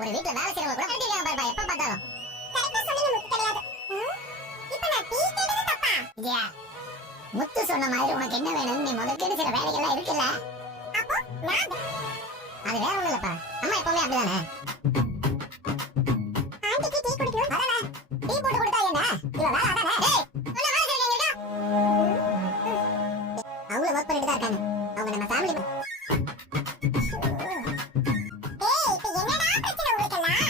ஒரு வீட்ல வேலை செய்யறவங்க கூட கட்டிருக்காங்க பாருப்பா, எப்ப பார்த்தாலும். கரெக்டா சொன்னீங்க முத்து கிடையாது. இப்போ நான் டீ கேட்டது தப்பா? விஜயா, முத்து சொன்ன மாதிரி உனக்கு என்ன வேணும்னு நீ முதல்ல கேட்டு சில வேலைகள்லாம் இருக்குல்ல. அப்போ நான் அது வேற ஒண்ணும் இல்லப்பா, அம்மா எப்பவுமே அப்படிதானே. ஆண்டிக்கு டீ குடிக்கணும். அதானே, டீ போட்டு கொடுத்தா என்ன இவ வேலை அதானே. டேய், சொன்ன வேலை செய்றீங்க. அவங்க ஒர்க் பண்ணிட்டு தான் இருக்காங்க, அவங்க நம்ம ஃபேமிலி. ஏய், இப்போ என்னடா பிரச்சனை உங்களுக்கெல்லாம்?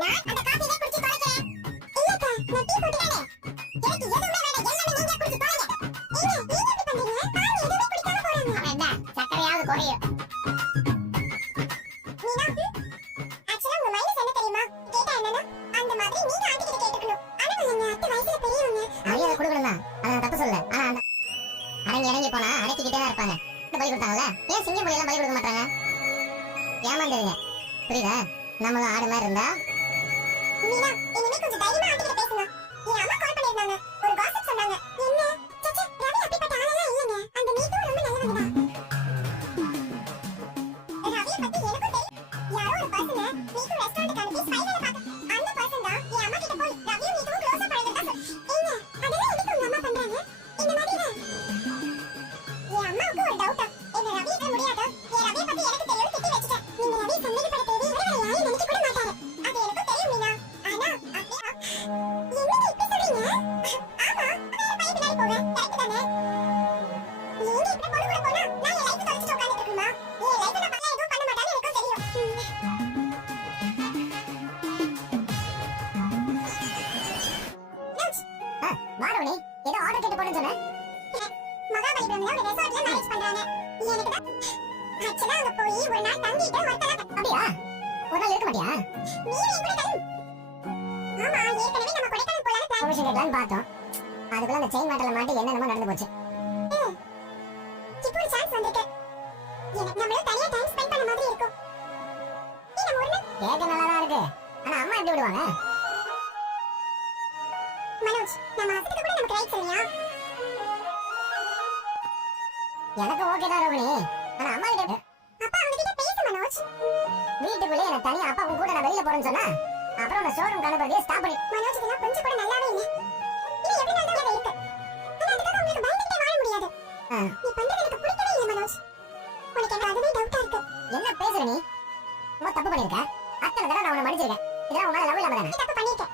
நான் அந்த காஃபியே குடிச்சு தொலைக்கிறேன். இல்லப்பா, நான் டீ போட்டுட்டேனே. எனக்கு எதுவுமே வேண்டாம், எல்லாமே நீங்க குடிச்சு தொலைங்க. ஏங்க, நீங்க எப்படி பண்றீங்க? பாருங்க, எதுவுமே குடிக்காம போறாங்க. அவன் என்ன சக்கரையாவது குறையும். மீனா, ஆக்சுவலா உங்க மைனஸ் என்ன தெரியுமா? கேட்டா என்னன்னா, அந்த மாதிரி நீங்க ஆண்டி கிட்ட கேட்டுக்கணும். ஆனா நீங்க 10 வயசுல பெரியவங்க. மரியாதை கொடுக்கணும் தான், அதை நான் தப்பு சொல்ல. ஆனா அந்த அடங்கி இறங்கி போனா அடக்கிக்கிட்டே தான் இருப்பாங்க. பலி கொடுத்தாங்கல்ல, ஏன் சிங்கம் புலி எல்லாம் பலி கொடுக்க மாட்டாங்க? ஏமாந்துருங்க, புரியுதா? நம்மளும் ஆடு மாதிரி இருந்தா. மீனா, இனிமே கொஞ்சம் தைரியமா ஆண்டி கிட்ட பேசுங்க. என் அம்மா கால் பண்ணிருந்தாங்க, ஒரு காசிப் சொன்னாங்க. என்ன? சச்சே, ரவி அப்படிப்பட்ட ஆளெல்லாம் இல்லைங்க. அந்த நீத்தும் ரொம்ப நல்லவங்க தான். ரவியை பத்தி எனக்கும் தெரியும். யாரோ ஒரு பர்சனை நீத்தும் ரெஸ்டாரண்ட்டுக்கு அனுப்பி ஸ்பைரலை பார்க்க. அந்த பர்சன் தான் என் அம்மா கிட்ட போய் ரவியும் நீத்தும் க்ளோஸா பழகுறதா சொல்லி. ஏங்க, அதெல்லாம் எதுக்கு உங்க அம்மா பண்றாங்க? இந்த மாதிரி தான். என் அம்மாவுக்கு ஒரு டவுட்டா, என்ன ரவியை முடியாதா? என் ரவியை பத்தி எனக்கு தெரியும் திட்டி வச்சுட்டேன். நீங்க ரவி சந்தேகப்பட தேவை இவரை வேற யாரையும் நினைக்க கூட மாட்டாரு. அது எனக்கும் தெரியும் மீனா. ஆனா அப்படியா? என்னங்க இப்படி சொல்றீங்க? ஆமா, வேற பையன் பின்னாடி போவேன். கரெக்ட் தானே? நீங்க இப்படி பொண்ணு கூட போனா நான் என் லைஃப் தொலைச்சிட்டு உட்கார்ந்துட்டு இருக்கணுமா? என் லைஃப் நான் பண்ணல எதுவும் பண்ண மாட்டான்னு எனக்கும் தெரியும். வாடவனி, ஏதோ ஆர்டர் கேட்டு போறேன்னு சொன்ன. மகாபலிபுரம்ல ஒரு ரெசார்ட்ல மேரேஜ் பண்றாங்க. எனக்கு தான் ஆக்சுவலா அங்க போய் ஒரு நாள் தங்கிட்டு ஒருத்தல. அப்படியா? ஒரு நாள் இருக்க மாட்டியா? நீ என் கூட டைம். ஆமா, ஏற்கனவே நம்ம கொடைக்கானல் போலான்னு பிளான் பர்மிஷன் கேட்கலான்னு பார்த்தோம். அதுக்குள்ள அந்த செயின் மேட்டர்ல மாட்டி என்னென்னமோ நடந்து போச்சு. இப்போ ஒரு சான்ஸ் வந்திருக்கு. எனக்கு நம்மளும் தனியா டைம் ஸ்பெண்ட் பண்ண மாதிரி இருக்கும். நீ நம்ம ஒரு நாள் கேட்க நல்லா தான் இருக்கு, ஆனா அம்மா எப்படி விடுவாங்க? மனோஜ், நம்ம ஹஸ்பண்ட் கூட நமக்கு ரைட் இல்லையா? எனக்கு ஓகே தான் ரோகிணி, ஆனா அம்மா கிட்ட அப்பா அவங்க கிட்ட பேசு மனோஜ். வீட்டுக்குள்ளே எனக்கு தனியா அப்பா கூட நான் வெளியில போறேன்னு சொன்னா அப்புறம் அந்த ஷோரூம் கணபதியை ஸ்டாப் பண்ணி. மனோஜ் இதெல்லாம் கொஞ்சம் கூட நல்லாவே இல்ல. இது எப்படி நல்லாவே இருக்கு? ஆனா அதுக்காக உங்களுக்கு பயந்துட்டே வாழ முடியாது. நீ பண்றது எனக்கு பிடிக்கவே இல்ல மனோஜ். உனக்கு என்ன அதுவே டவுட்டா இருக்கு. என்ன பேசுற நீ? ரொம்ப தப்பு பண்ணிருக்க. அத்தனை தடவை நான் உன்னை மன்னிச்சிருக்கேன். இதெல்லாம் உன் மேல லவ் இல்லாம தானே? நீ தப்பு பண்ணிருக்க.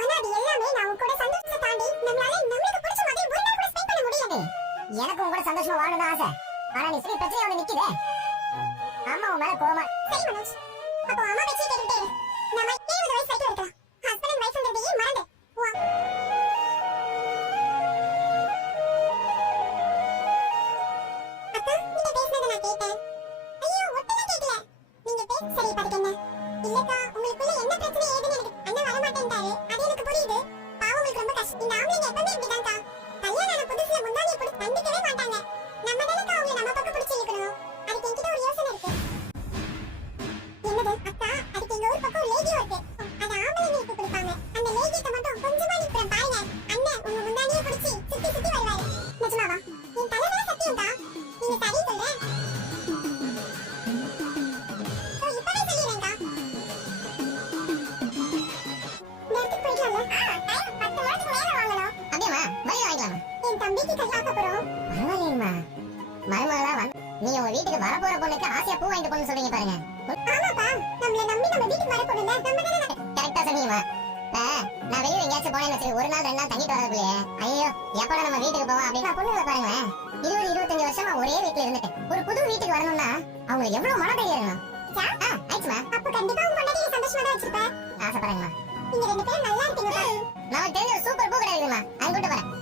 ஆனா அது எல்லாமே நான் உன் கூட சந்தோஷத்தை தாண்டி நம்மளால நம்மளுக்கு பிடிச்ச மாதிரி ஒரு நாள் கூட ஸ்பெண்ட் பண்ண முடியல. எனக்கு உன் கூட சந்தோஷமா வாழணும்னு ஆசை, ஆனா நீ சரி பிரச்சனை வந்து நிக்குதே. அம்மா உன் மேல கோவமா. சரி மனோஜ், அப்போ அம்மா பேச்சு கேட்டுட்டே இரு. நம்ம 20 வயசு வரைக்கும் இருக்கலாம். ஹஸ்பண்ட் அண்ட் வைஃப்ங்கிறதையே மறந்து. அக்கா, நீங்க பேசுனதை நான் கேட்டேன். ஐயோ, ஒட்டெல்லாம் கேட்கல. நீங்க பேச சரி பாத்துக்க என்ன? இல்லக்கா, உங்களுக்குள்ள என்ன பிரச்சனை ஏதுன்னு எனக்கு அண்ணா வர மாட்டேன்ட்டாரு. அது எனக்கு புரியுது. பாவம், உங்களுக்கு ரொம்ப கஷ்டம். இந்த ஆம்பளைங்க எப்பவுமே இப்படிதான்க்கா. கல்யாணம் ஆன புதுசுல முந்தானியை பிடிச்சு கண்டுக்கவே மாட்டாங்க. நம்ம தானேக்கா அவங்களை நம்ம பக்கம் பிடிச்சி இழுக்கணும். அதுக்கு என்கிட்ட ஒரு யோசனை இருக்கு. என்னது அக்கா? அதுக்கு எங்க ஊர் பக்கம் ஒரு லேடியோ இருக்கு. அது ஆம்பளைங்களுக்கு கொடுப்பாங்க. அந்த லேடியத்தை மட்டும் கொஞ்சமா நிக்கிறேன் பாருங்க. அண்ணன் உங்க முந்தானியை பிடிச்சி சுத்தி சுத்தி வருவாரு. நிஜமாவா? என் தலைவர சத்தியம்க்கா. நீங்க சரி சொல்றேன். இப்பவே சொல்லிடுறேன்க்கா. நேரத்துக்கு போயிடலாம்ல? டைம் 10 மணிக்கு மேல வாங்கணும். அப்படியேம்மா, வெளியே வாங்கிக்கலாமா? என் தம்பிக்கு கல்யாணம் போறோம். பரவாயில்லையம்மா, மருமகளா வந்து நீங்க உங்க வீட்டுக்கு வரப்போற பொண்ணுக்கு ஆசையா பூ வாங்கிட்டு போன்னு சொல்றீங்க பாருங்க. ஆமாப்பா, நம்மள நம்பி நம்ம வீட்டுக்கு வர பொண்ணுல நம்ம தானே. கரெக்டா சொன்னீங்கம்மா. நான் வெளியே எங்கேயாச்சும் போனேன்னு வச்சு ஒரு நாள் 2 நாள் தங்கிட்டு வரதுக்குள்ளே ஐயோ எப்படா நம்ம வீட்டுக்கு போவோம் அப்படின்னு பொண்ணுங்களை பாருங்களேன். 20-25 வருஷமா ஒரே வீட்டுல இருந்துட்டு ஒரு புது வீட்டுக்கு வரணும்னா அவங்க எவ்வளவு மனதைரியம் இருக்கணும். ஆயிடுச்சுமா. அப்ப கண்டிப்பா உங்க பொண்டாட்டியை சந்தோஷமா தான் வச்சிருப்ப. ஆசைப்படுறேங்கம்மா. நீங்க 2 பேரும் நல்லா இருக்கீங்கப்பா. நமக்கு தெரிஞ்ச ஒரு சூப்பர் பூ கிடைக்குதுமா, அது கூட்டு வரேன்.